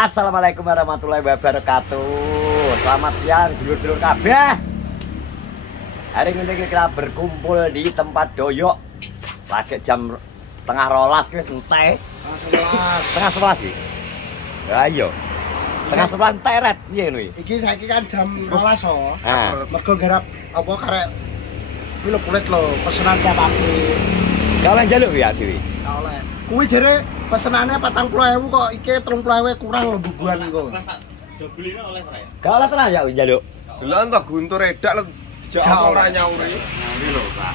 Assalamualaikum warahmatullahi wabarakatuh. Selamat siang dulur-dulur kabeh. Hari ini kita berkumpul di tempat doyok. Lagi jam tengah rolas wis entek. Tengah 11 sih. Ayo. Tengah 11 entek ret piye ngono iki? Iki saiki kan jam 12 oh. Ah. Mergo garap apa karek kulit lho pesenan tiap pagi. Gak oleh njaluk ya dhewe. Gak oleh. Kuwi jere pesenane 40.000 kok iki 30.000 kurang lho bubuhan iku. Dobeline oleh ora ya? Gak oleh tenan ya njaluk. Delok entuk guntur edak lho dijak Gak ora oleh. nyauri. Nyauri lho, Pak.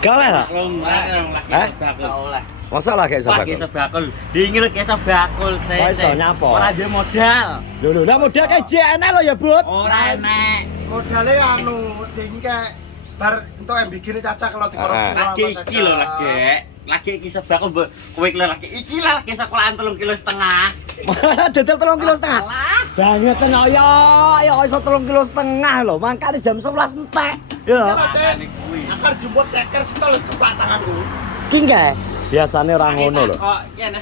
Gak oleh ta? Lagi Hah? sebakul. Oleh. Masa lah kayak Lagi sobat. sebakul. Dingin kayak sebakul, Kok iso nyapo? Ora ada modal. Lho lah modal kayak JNL lo ya, Bud. Ora enek. Modale anu ding kayak bar entuk yang bikin caca kalau dikorupsi Lagi iki lho lagi. Lagi iki sebakul kowe iki lagi. Iki lah lagi sekolahan 3,5 kilo. Dedel 3,5 kilo. Banget tenan ya iso 3,5 kilo lho. Mangkane jam 11 entek. Ya. Akar jemput ceker setel keplak tanganku. Ki nggih. Biasane ora ngono lho. Kok iki enek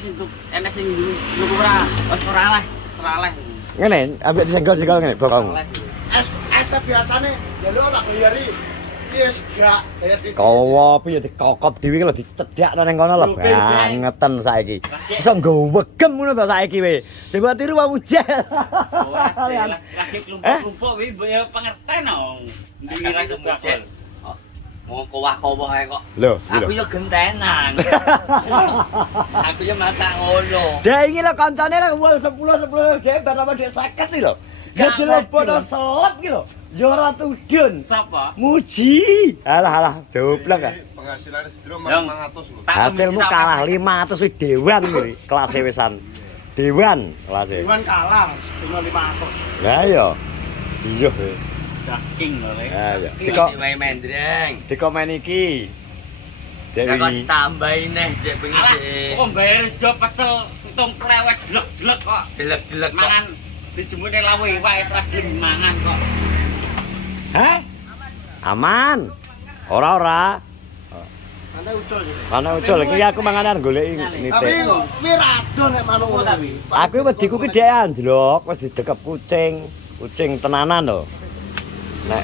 sing nuku ora. Wis ora leh, ora leh. Ngene, ambek disenggol-senggol ngene bokongmu. Es biasane jaluk tak bayari. Iki wis gak bayar di. Kowo piye dikokop dhewe lho dicedhakno ning kono lho bangeten saiki. Iso nggo wegem ngono to saiki we. Sing mbok tiru wae ujel. Lagi klumpuk-klumpuk kuwi ya pengerten dong. Ndi ra sebakul. Mau kowah-kowah ae kok. Lho, Aku yo gentenan. Aku yo masak ngono. Dek iki lho kancane lho 10 ge bar apa dhek 50 iki lho. Gak dilebono selep iki lho. Yo ora tudun. Sapa? Muji. Alah joblok ah. Penghasilan sediro Yang 500 lho. Hasilmu kalah 500 wis dewan iki kelas wisan. Dewan kelas e. Iwan kalah sedino 500. Lah iya. Iya. Daging lho. Ha iya. Kok wae mendreng. Di komen iki. Kok Dewi. ditambahin nih dek pengen dek. Kok bayar sego pecel untung klewet glek-glek kok. Glek-glek mangan dijemput ning lawe wae ora gelem mangan kok. Hah? Aman. Ora. Anda ucul gitu. Mana ucul iki aku manganan goleki Tapi nitik. kuwi rado nek manuk ngono. Aku wediku ki dhek anjlok wis didekep kucing. Kucing tenanan lho. Nek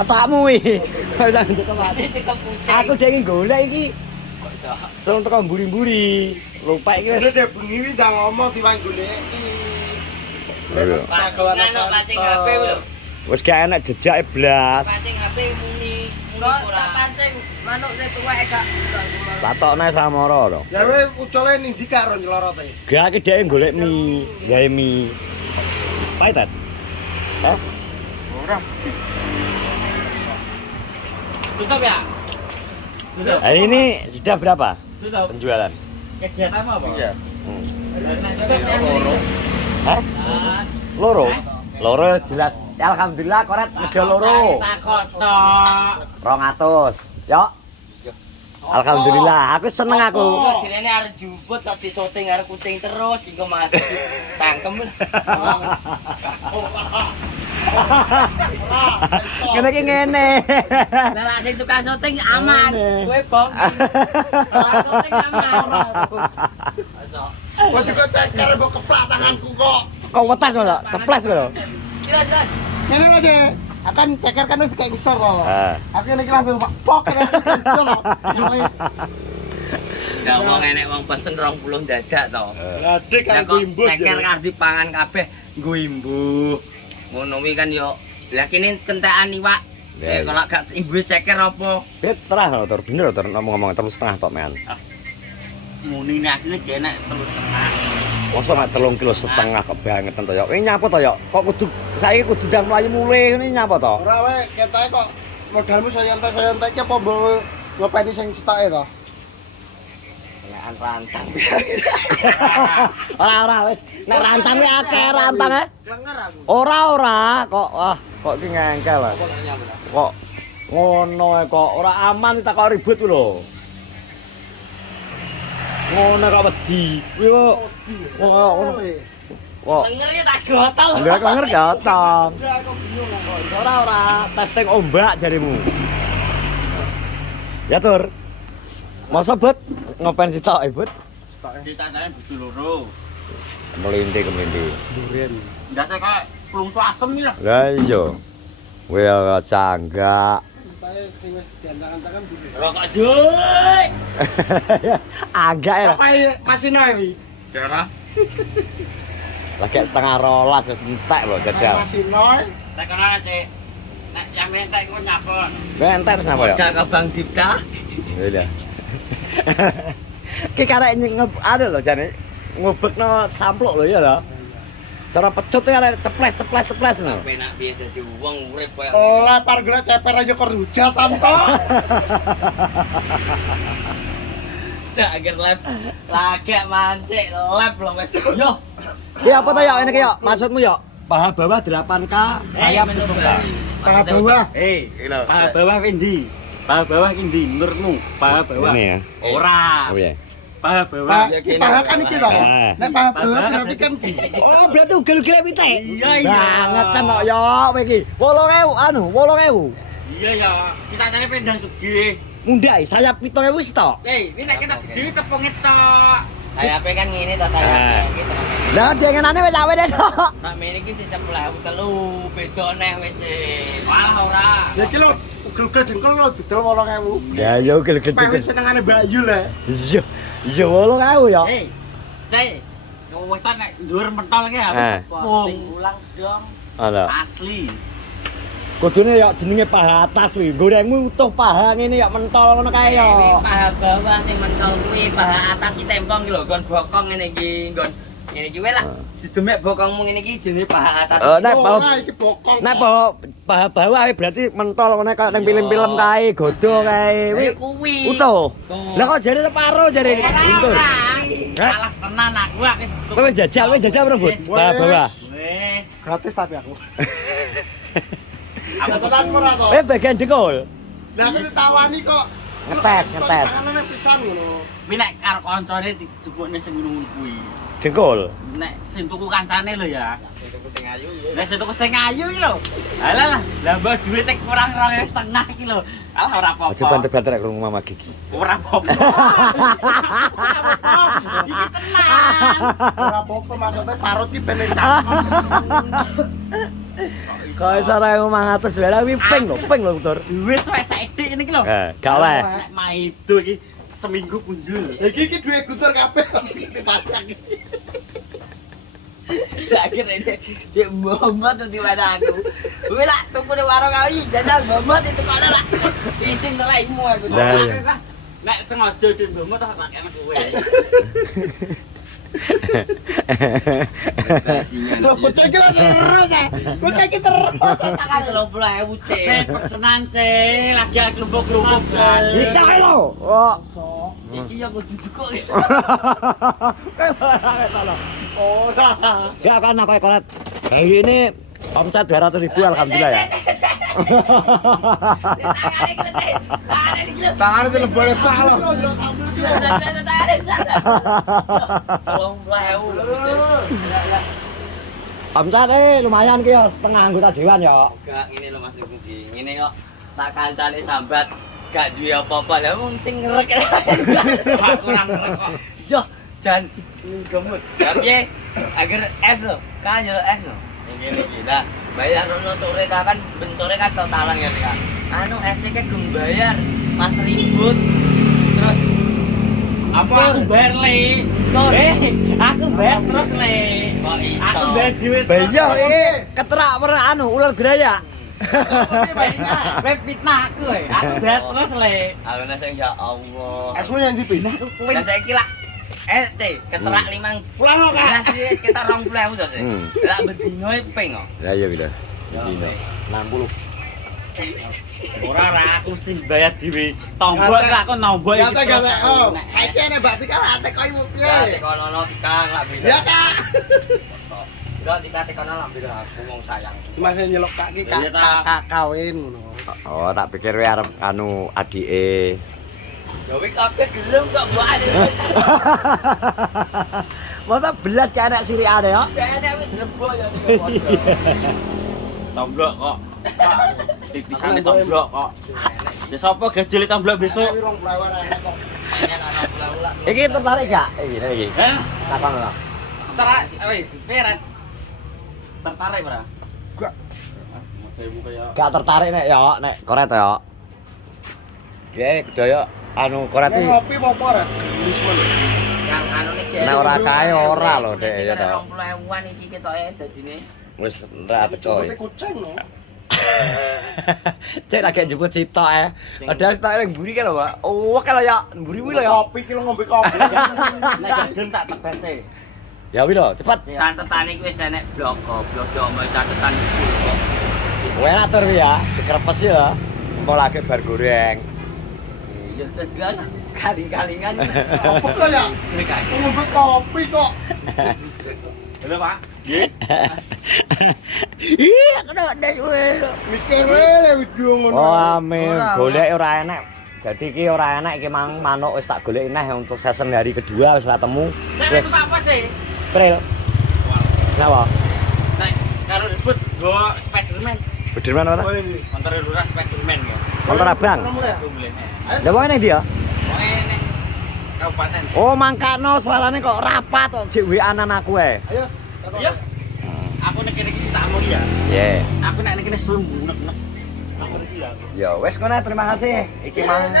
otakmu iki. Wis didekep mati. Aku dhek iki golek iki. Terus teko mburi-mburi. Lupa iki wis. Wis dek bengi wi ndang ngomong diwang goleki. Iya. Pancing HP lho. Wis gak enak jejake blas. Pancing HP muni. Tak pancing manuk sing tuwek gak. Patokne samara lho. Ya kowe ucule ning ndi karo nylorote? Gak iki dhek golek mie, gawe mie. Paitat. Hah? Ora. Tutup ya? Tutup. Hari ini sudah berapa Tutup. penjualan? Kegiatan apa? Iya. Hah? Loro? Loro jelas. Ya, alhamdulillah koret medal loro. Takut tok. 200. Yo. Alhamdulillah, aku seneng aku. Jenenge arep jumput kok disoting arep kucing terus engko Mas. Cangkem. Ngene iki ngene. Lah sing tukang syuting aman. Kowe bong. Syuting aman. Kok juga ceker mbok keplak tanganku kok. Kok wetas kok, ceples kok. Jelas. Ngene lho, Dek. Akan ceker kan wis kayak ngisor kok. Ah. Aku niki langsung pok kene. Gak wong enek wong pesen 20 dadak to. Lah Dik Ya kan kok imbut. ceker karo dipangan kabeh nggo imbuh. Ngono kuwi kan yo lah kene kentekan iwak. Ya, Kalau gak imbuh ceker apa? Terah lho, Tur. Bener Tur ngomong-ngomong 3,5 tok mean. Muni asline enak terus tengah. Masa mek 3,5 kilo kok bangetan to ya. Ini nyapa to ya? Kok kudu saiki kudu ndang mlayu mulih ngene nyapa to? Ora wae ketoke kok modalmu sayantai-sayantai iki apa mbok ngopeni sing stoke to? Lekan rantang. Ora wis nek rantang kuwi akeh rantange. Klenger aku. Ora kok kok iki ngengkel. Kok ngono kok ora aman tak kok ribut ku lho. Ngono kok wedi. Kuwi kok ngono. Kok Lenger ya tak gotol. enggak kok ngerti gotong. Ora testing ombak jarimu. Ya Tur. Masa Bud ngopen sitok Bud? Ditandani butuh loro. Kemelinti. Durian. Ndase kok plungsu asem iki lho. Lah iya. Kowe canggak. Tae sing wis diantakan-antakan durian. Rokok suy. Agak ya. Apa masih naik? Darah. Lagi setengah rolas wis entek lho jajal. Masih naik. Nek kana Cek. Nek jam entek iku nyapon. Kowe entek terus napa ya? Gak ke Bang Dipta. Iya. Ki karek anu lho jane ngubekno sampluk lho ya lho. Cara pecut e arek ceples lho. Penak piye dadi wong urip koyo. Lepar gula ceper aja kor hujatan toh. Cak agar lab. Lagak mancik lab lho wis. Yo. Ki apa to ya ini ki ya? Maksudmu ya? Paha bawah 8K, saya mencoba. Paha bawah. Paha bawah endi? Paha bawah endi menurutmu? Paha bawah. Ini ya. Ora. Oh ya. Paha bawah. Paha kan iki toh. Nek paha bawah Paha berarti kan Oh, berarti ugel-ugel pitik. Iya, iya. Banget kan kok ya kowe iki. 8.000 8.000. Iya ya, cita-citane pendang sugih. Mundhak saya 7.000 wis to. Ini nek kita dhewe tepunge tok. Kayak kan ngene to saya gitu. Lah jenenane wis awet tok. Sak mene iki sing 10.003 beda neh wis. Wah ora. ya iki lho ugel-ugel dengkul lho didol 8.000. Ya ya ugel-ugel. Pengen senengane Bayu lah. Iya. Iya 8.000 ya. Cek. Wetan nek dhuwur mentol ki Eh. ya. Ulang dong. Ala. Asli. Kudune ya jenenge paha atas kuwi. Gorengmu utuh paha ngene ya mentol ngono kae ya. Kuwi paha bawah sing mentol kuwi, paha atas ki tempong ki lho, nggon bokong ngene iki, nggon ngene iki wae lah. Didemek bokongmu ngene iki jenenge paha atas. Nek Oh, ora iki bokong. nek paha bawah berarti mentol ngono kaya ning film-film kae, godho kae. Kuwi Kuwi. utuh. Lah kok jare separo jare guntur. Salah tenan aku wis. Kowe wis jajal rebut. Paha bawah. Wis. Gratis tapi aku. Aku Tenan ora to? Bagian dengkul. Lah aku ditawani kok. Ngetes. Tanganane pisan ngono. kuwi nek karo kancane dijupukne sing ngono kuwi. Dengkul. Nek sing tuku kancane lho ya. Sing tuku sing ayu. Nek sing tuku sing ayu iki lho. Alah lah mbok duwite kurang 2,5 iki lho. Alah ora apa-apa. Aja banter-banter nek krungu Mama Gigi. Ora apa-apa. Iki tenang. Ora apa-apa maksudnya parut ki ben Kaya sarane 500 wae kuwi ping lho, Tur. Duit wis saithik ngene iki lho. Gak oleh. Nek maido iki seminggu punjul. iki duwe guntur kabeh dipajak. Akhirnya dia bomot di mana aku. Gue lah tunggu di warung kau jajal bomot itu kau lah. Isin lah imu aku. Lah iya. Nek sengaja di bomot tak pakai sama gue. Lho bocah iki lho terus ya. Bocah iki terus. Tangan 30.000 cek. Cek pesenan cek lagi kelompok-kelompok kan. Kita lho. Oh. Iki ya kudu kok. Ora. Ya kan apa kolet. Hari ini omset 200.000 alhamdulillah ya. Tangane dilebone salah. Omset lumayan ki ya setengah anggota dewan ya. Gak ngene lho Mas Budi. Ngene kok tak kancane sambat gak duwe apa-apa. Lah mung sing ngerek. Pak kurang kok. Yo jan gemut. Tapi agar es lho, kan yo es lho. Ngene iki lah. Bayar ono sore kan ben sore kan totalan ya Kak. Anu es-e ke gum bayar Mas ribut. Terus Apa aku bayar le? Aku bayar terus le. kok iso? Aku bayar duit. Bayar keterak anu ular geraya. Web fitnah aku aku bayar terus le. Aku nang ya Allah. Esmu yang dipindah. Lah saiki lah cek keterak 5 Pulang lo Kak. Lah sih sekitar 20.000 to sih. Hmm. Lah bedino ping kok. Lah iya gitu. Dino 60. Ora aku mesti bayar dhewe. Tombok aku nombok Ya iki. tak gak. Oh, ate nek bakti kan ate koyo Ya piye. tekono tikang lak beda. Ya Kak. Enggak dikate kono lak beda aku wong sayang. Mas nyelok tak ki kakak kawin ngono. Oh, tak pikir kowe arep anu adike. Ya wis kabeh gelem kok mbok ade. Masa belas kayak anak sirikane ya. Bene wis jebol ya iki. Tomblok kok. Tipisane tomblok kok. Ya sapa gajul tomblok besok? Wong plewar enek kok. Pengen ana pula. Iki tertarik gak? Iki. Hah? Takon lho. Tertarik ora? Gak. Modemu kaya Gak tertarik nek koret ya. Oke, Doyok anu koret iki Ngopi apa ora? Gelis men. Yang anu nih Nek ora kae ora lho, Dek, ya ya toh. 20.000-an iki ketoke dadine. wis ra teko. Jempute kucing no. Cek lagi jemput sitok Padahal sitok ning mburi kan lho, Pak. Oh, kalau ya mburi kuwi lho ya. Kopi ki ngombe kopi. nek gedeng tak tebase. Ya wis lho, cepet. Catetane iki wis enek blok goblok yo omahe catetan iki kok. Kowe atur ya, dikrepes ya. Engko lagi bar goreng. Ya tegan kaling-kalingan. Apa kok ya? Ngombe kopi kok. Halo, Pak. Iya, kena ndak kowe. Mikir wae video ngono. Oh, amin. Golek ora enak. Dadi iki ora enak iki manuk wis tak goleki neh untuk season hari kedua wis ora temu. Saya itu apa sih? Pril. Kenapa? Nek karo ribut go Spiderman. Bederman apa? Motor lurah Spiderman ya. Motor abang. Aku beli. Lah wong ning ndi ya? Pokoke ning kabupaten. Oh, mangkano suarane kok rapat kok jek WA-an aku ae. Ayo. Iya. Aku nek kene iki tak mau ya. Ye. Aku nek kene sumbung-nek. Aku iki ya. Ya wis ngono, terima kasih. Iki mang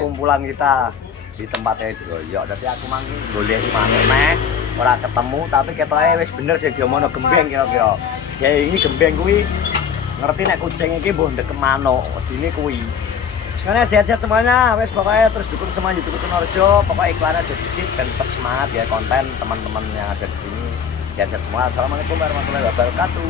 kumpulan kita di tempatnya Doyok. Dadi aku mang golek manuk neh ora ketemu tapi ketoke wis bener sing diomongno gembeng kira-kira. Ya ini gembeng kuwi ngerti nek kucing iki mbuh ndek manuk, wedine kuwi. Sekarang sehat-sehat semuanya, wes pokoknya terus dukung semua YouTube Kunorjo, pokoknya iklannya jangan skip dan tetap semangat ya konten teman-teman yang ada di sini. Sehat-sehat semua. Assalamualaikum warahmatullahi wabarakatuh.